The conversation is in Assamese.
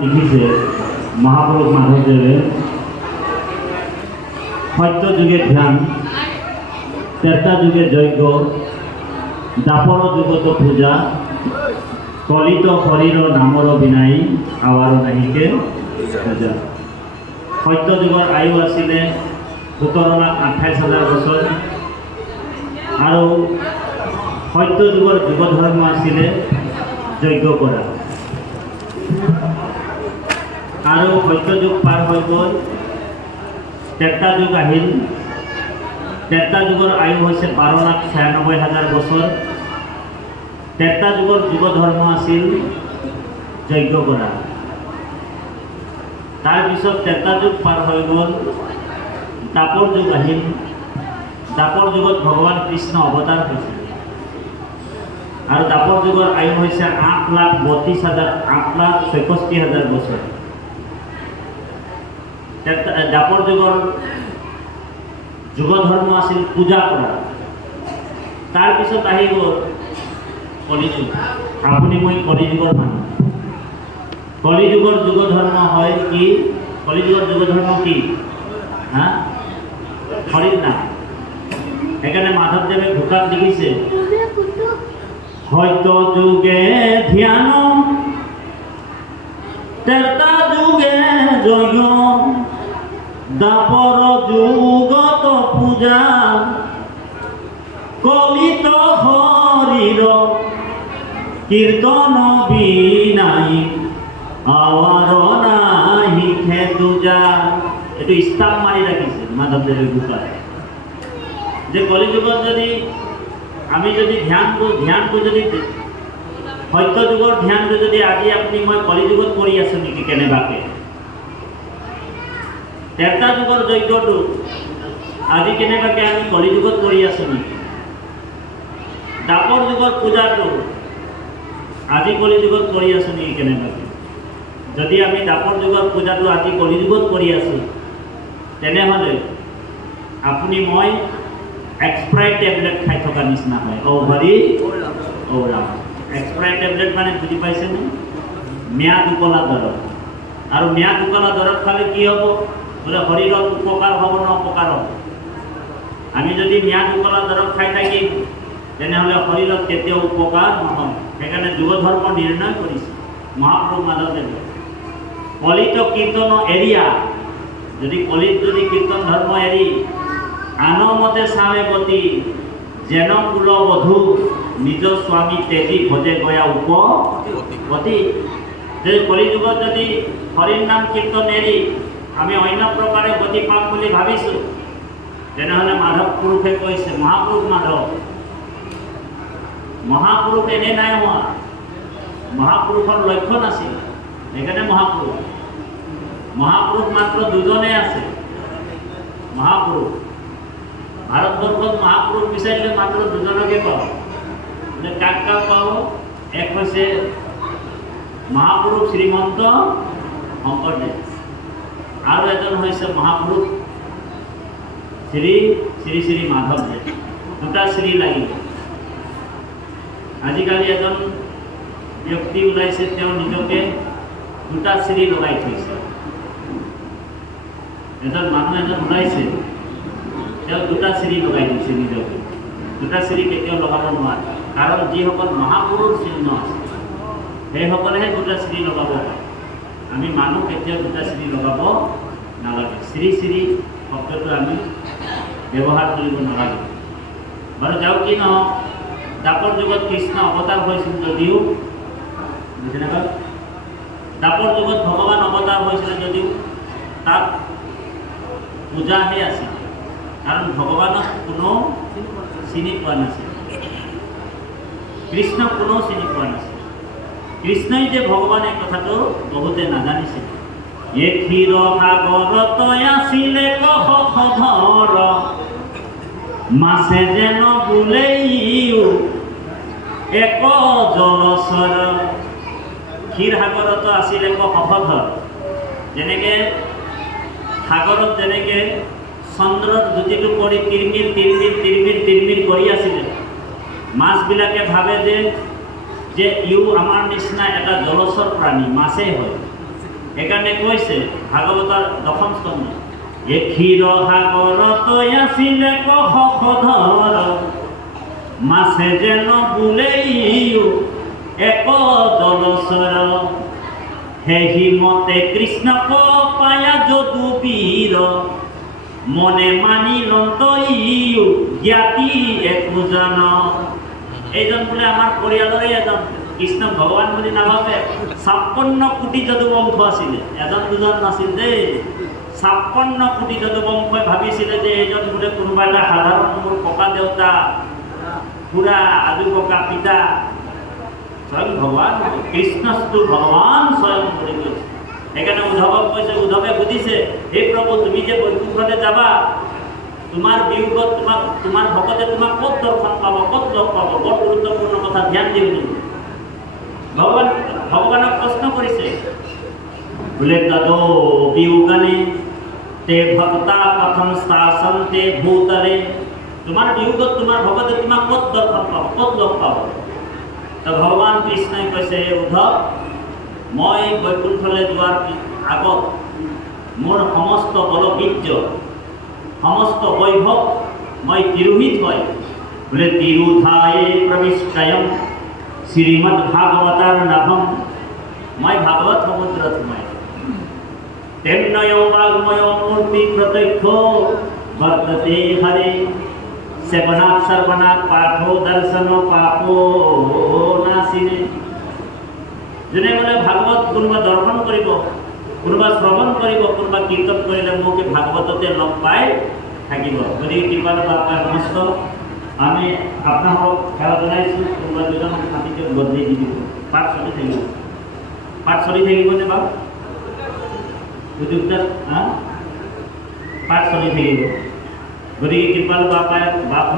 লিখিছে মহাপুৰুষ মাধৱদেৱে সত্য যুগে ধ্যান, ত্ৰেতা যুগে যজ্ঞ, দাপৰ যুগত পূজা, কলিত শৰীৰ নামৰ বিনাই আৱাৰ নাহিকে পূজা। সত্য যুগৰ আয়ু আছিলে 17,28,000 বছৰ আৰু সত্য যুগৰ যুগ ধৰ্ম আছিলে যজ্ঞ কৰা। আৰু সত্য যুগ পাৰ হৈ গ'ল, ত্ৰেতা যুগ আহিল। ত্ৰেতা যুগৰ আয়ু হৈছে 12,96,000 বছৰ। ত্ৰেতা যুগৰ যুগ ধৰ্ম আছিল যজ্ঞ কৰা। তাৰপিছত ত্ৰেতা যুগ পাৰ হৈ গ'ল, দাপৰ যুগ আহিল। দাপৰ যুগত ভগৱান কৃষ্ণ অৱতাৰ হৈছিল আৰু দাপৰ যুগৰ আয়ু হৈছে 8,64,000 বছৰ। দাপৰ যুগৰ যুগ ধৰ্ম আছিল পূজা কৰা। তাৰপিছত আহি গ'ল কলিযুগ। আপুনি মই কলিযুগৰ মানুহ। কলিযুগৰ যুগ ধৰ্ম হয় কি? কলিযুগৰ যুগ ধৰ্ম কি? হৰিৰ নাম। সেইকাৰণে মাধৱদেৱে ভোকাত লিখিছে, সত্য যুগে ধ্যান, ত্ৰেতা যুগে যজ্ঞ, দাপৰ যুগত পূজা, কলিত শৰীৰ কীৰ্তন বিনাই আৱাৰ নাহিকে পূজা। এইটো ষ্টাম্প মাৰি ৰাখিছে মাধৱদেৱে ভোকাত, যে কলিযুগত যদি আমি যদি ধ্যানটো যদি সত্য যুগৰ ধ্যানটো যদি আজি আপুনি মই কলিযুগত কৰি আছোঁ নেকি কেনেবাকৈ? ত্ৰেতা যুগৰ যজ্ঞটো আজি কেনেবাকৈ আমি কলিযুগত কৰি আছোঁ নেকি? দাপৰ যুগৰ পূজাটো আজি কলিযুগত কৰি আছোঁ নেকি কেনেবাকৈ? যদি আমি দাপৰ যুগৰ পূজাটো আজি কলিযুগত কৰি আছোঁ, তেনেহ'লে আপুনি মই এক্সপায়াৰ টেবলেট খাই থকা নিচিনা হয়। ঔ হৰি ঔ ৰাম। এক্সপায়াৰ টেবলেট মানে বুজি পাইছেনে? ম্যাদ উকলা দৰৱ। আৰু ম্যাদ উকলা দৰৱ খালে কি হ'ব? বোলে শৰীৰত উপকাৰ হ'ব না অপকাৰ হ'ব? আমি যদি ম্যাদ উকলা দৰৱ খাই থাকিম, তেনেহ'লে শৰীৰত কেতিয়াও উপকাৰ নহয়। সেইকাৰণে যুগ ধৰ্ম নিৰ্ণয় কৰিছে মহাপুৰুষ মাধৱদেৱে। কলিত কীৰ্তন এৰিয়া, যদি কলিত যদি কীৰ্তন ধৰ্ম এৰি আনমতে চাৱে গতি, যেন কুলবধূ নিজ স্বামী তেজী ভজে গয়া উপগতি। যদি কলিযুগত যদি হৰিৰ নাম কীৰ্তন এৰি আমি অন্য প্ৰকাৰে গতি পাম বুলি ভাবিছোঁ, তেনেহ'লে মাধৱ পুৰুষে কৈছে, মহাপুৰুষ মাধৱ, মহাপুৰুষ এনে নাই হোৱা। মহাপুৰুষৰ লক্ষণ আছিল, সেইকাৰণে মহাপুৰুষ। মহাপুৰুষ মাত্ৰ দুজনে আছে। মহাপুৰুষ ভাৰতবৰ্ষত মহাপুৰুষ বিচাৰিলে মাত্ৰ দুজনকে পাওঁ। কাক কাক পাওঁ? এক হৈছে মহাপুৰুষ শ্ৰীমন্ত শংকৰদেৱ, আৰু এজন হৈছে মহাপুৰুষ শ্ৰী শ্ৰী শ্ৰী মাধৱদেৱ। দুটা শ্ৰী লাগিব। আজিকালি এজন ব্যক্তি ওলাইছে, তেওঁ নিজকে দুটা শ্ৰী লগাই থৈছে। এজন মানুহ এজন ওলাইছে, তেওঁ দুটা শ্ৰী লগাই দিছে নিজকে। দুটা শ্ৰী কেতিয়াও লগাব নোৱাৰে, কাৰণ যিসকল মহাপুৰুষ চিহ্ন আছে সেইসকলেহে দুটা শ্ৰী লগাব পাৰে। আমি মানুহ কেতিয়াও দুটা শ্ৰী লগাব নালাগে। শ্ৰী শ্ৰী শব্দটো আমি ব্যৱহাৰ কৰিব নালাগে। বাৰু যাওক কি নহওক, দাপৰ যুগত কৃষ্ণ অৱতাৰ হৈছিল যদিও, বুজিনে বাৰু? দাপৰ যুগত ভগৱান অৱতাৰ হৈছিল যদিও তাত পূজাহে আছিল, কাৰণ ভগৱানক কোনো চিনি পোৱা নাছিল। কৃষ্ণক কোনো চিনি পোৱা নাছিল। কৃষ্ণই যে ভগৱান এই কথাটো বহুতে নাজানিছিল। এ ক্ষীৰ সাগৰত আছিলে কহধৰ, মাছে যেন বোলেও এক জলচৰ। ক্ষীৰ সাগৰত আছিলে কহধৰ। যেনেকৈ সাগৰত যেনেকৈ চন্দ্ৰৰ জ্যোতিটো পৰি তিৰমিৰ তিৰমিৰ তিৰমিৰ তিৰমিৰ কৰি আছিলে, মাছবিলাকে ভাবে যে ইউ আমাৰ নিচিনা এটা জলচৰ প্ৰাণী, মাছেই হয়। সেইকাৰণে কৈছে ভাগৱতৰ দশম স্কন্ধ, এ ক্ষীৰ সাগৰত আছিলে কহধৰ, মাছে যেন বোলেইও এক জলচৰ, হেহি মতে কৃষ্ণক পায়া যদু বীৰ, মনে মানি লন্তইও জ্ঞাতি একোজন। এইজন বোলে আমাৰ পৰিয়ালৰে এজন, কৃষ্ণ ভগৱান বুলি নাভাবে। 56 কোটি যদুবংশ আছিলে, এজন দুজন নাছিল দেই। 56 কোটি যদুবংশই ভাবিছিলে যে এইজন বোলে কোনোবা এটা সাধাৰণ মোৰ ককা দেউতা, খুৰা, আজু ককা, পিতা, স্বয়ং ভগৱান কৃষ্ণস্তু ভগৱান স্বয়ং বুলি কৈছে। সেইকাৰণে উদ্ধৱক কৈছে, উদ্ধৱে বুজিছে, হে প্ৰভু তুমি যে বৈকুণ্ঠলৈ যাবা, তোমাৰ বিয়োগত তোমাৰ ভকতে তোমাক ক'ত দৰ্শন পাব, ক'ত লগ পাব, বৰ গুৰুত্বপূৰ্ণ কথা, ধ্যান দিওঁ। ভগৱানক প্ৰশ্ন কৰিছে, বোলে তদো বিয়োগানে তে ভক্তা কথম স্থাসন্তে ভূতলে, তোমাৰ বিয়োগত তোমাৰ ভকতে তোমাক ক'ত দৰ্শন পাব, ক'ত লগ পাব? তো ভগৱান কৃষ্ণই কৈছে, হে উদ্ধৱ, মই বৈকুণ্ঠলৈ যোৱাৰ আগত মোৰ সমস্ত বলবীৰ্য, সমস্ত বৈভৱ মই তিৰোহিত হয়, বোলে তিৰোধায়ে প্ৰবিষ্টয়ম শ্ৰীমদ ভাগৱতাৰ নাভম, মই ভাগৱত সমুদ্ৰত সোমাই তেন্নয় বাগ্ময় মূৰ্তি প্ৰত্যক্ষ বৰ্ততে হৰে, সেবনাথ সৰ্বনাথ পাঠো দৰ্শন পাপো নাশিনে। যোনে বোলে ভাগৱত কোনোবা দৰ্শন কৰিব, কোনোবা শ্ৰৱণ কৰিব, কোনোবা কীৰ্তন কৰিলে মোক ভাগৱততে লগ পাই থাকিব। গতিকে কৃপাল বাপাই সমস্ত আমি আপোনালোকক সেৱা জনাইছোঁ। কোনোবা দুজন হাতীতে বদলি দি দিব, পাঠ চলি থাকিব, পাঠ চলি থাকিবনে বাৰু? সুযোগটাত পাঠ চলি থাকিব। গতিকে কৃপাল বাপাই বাপ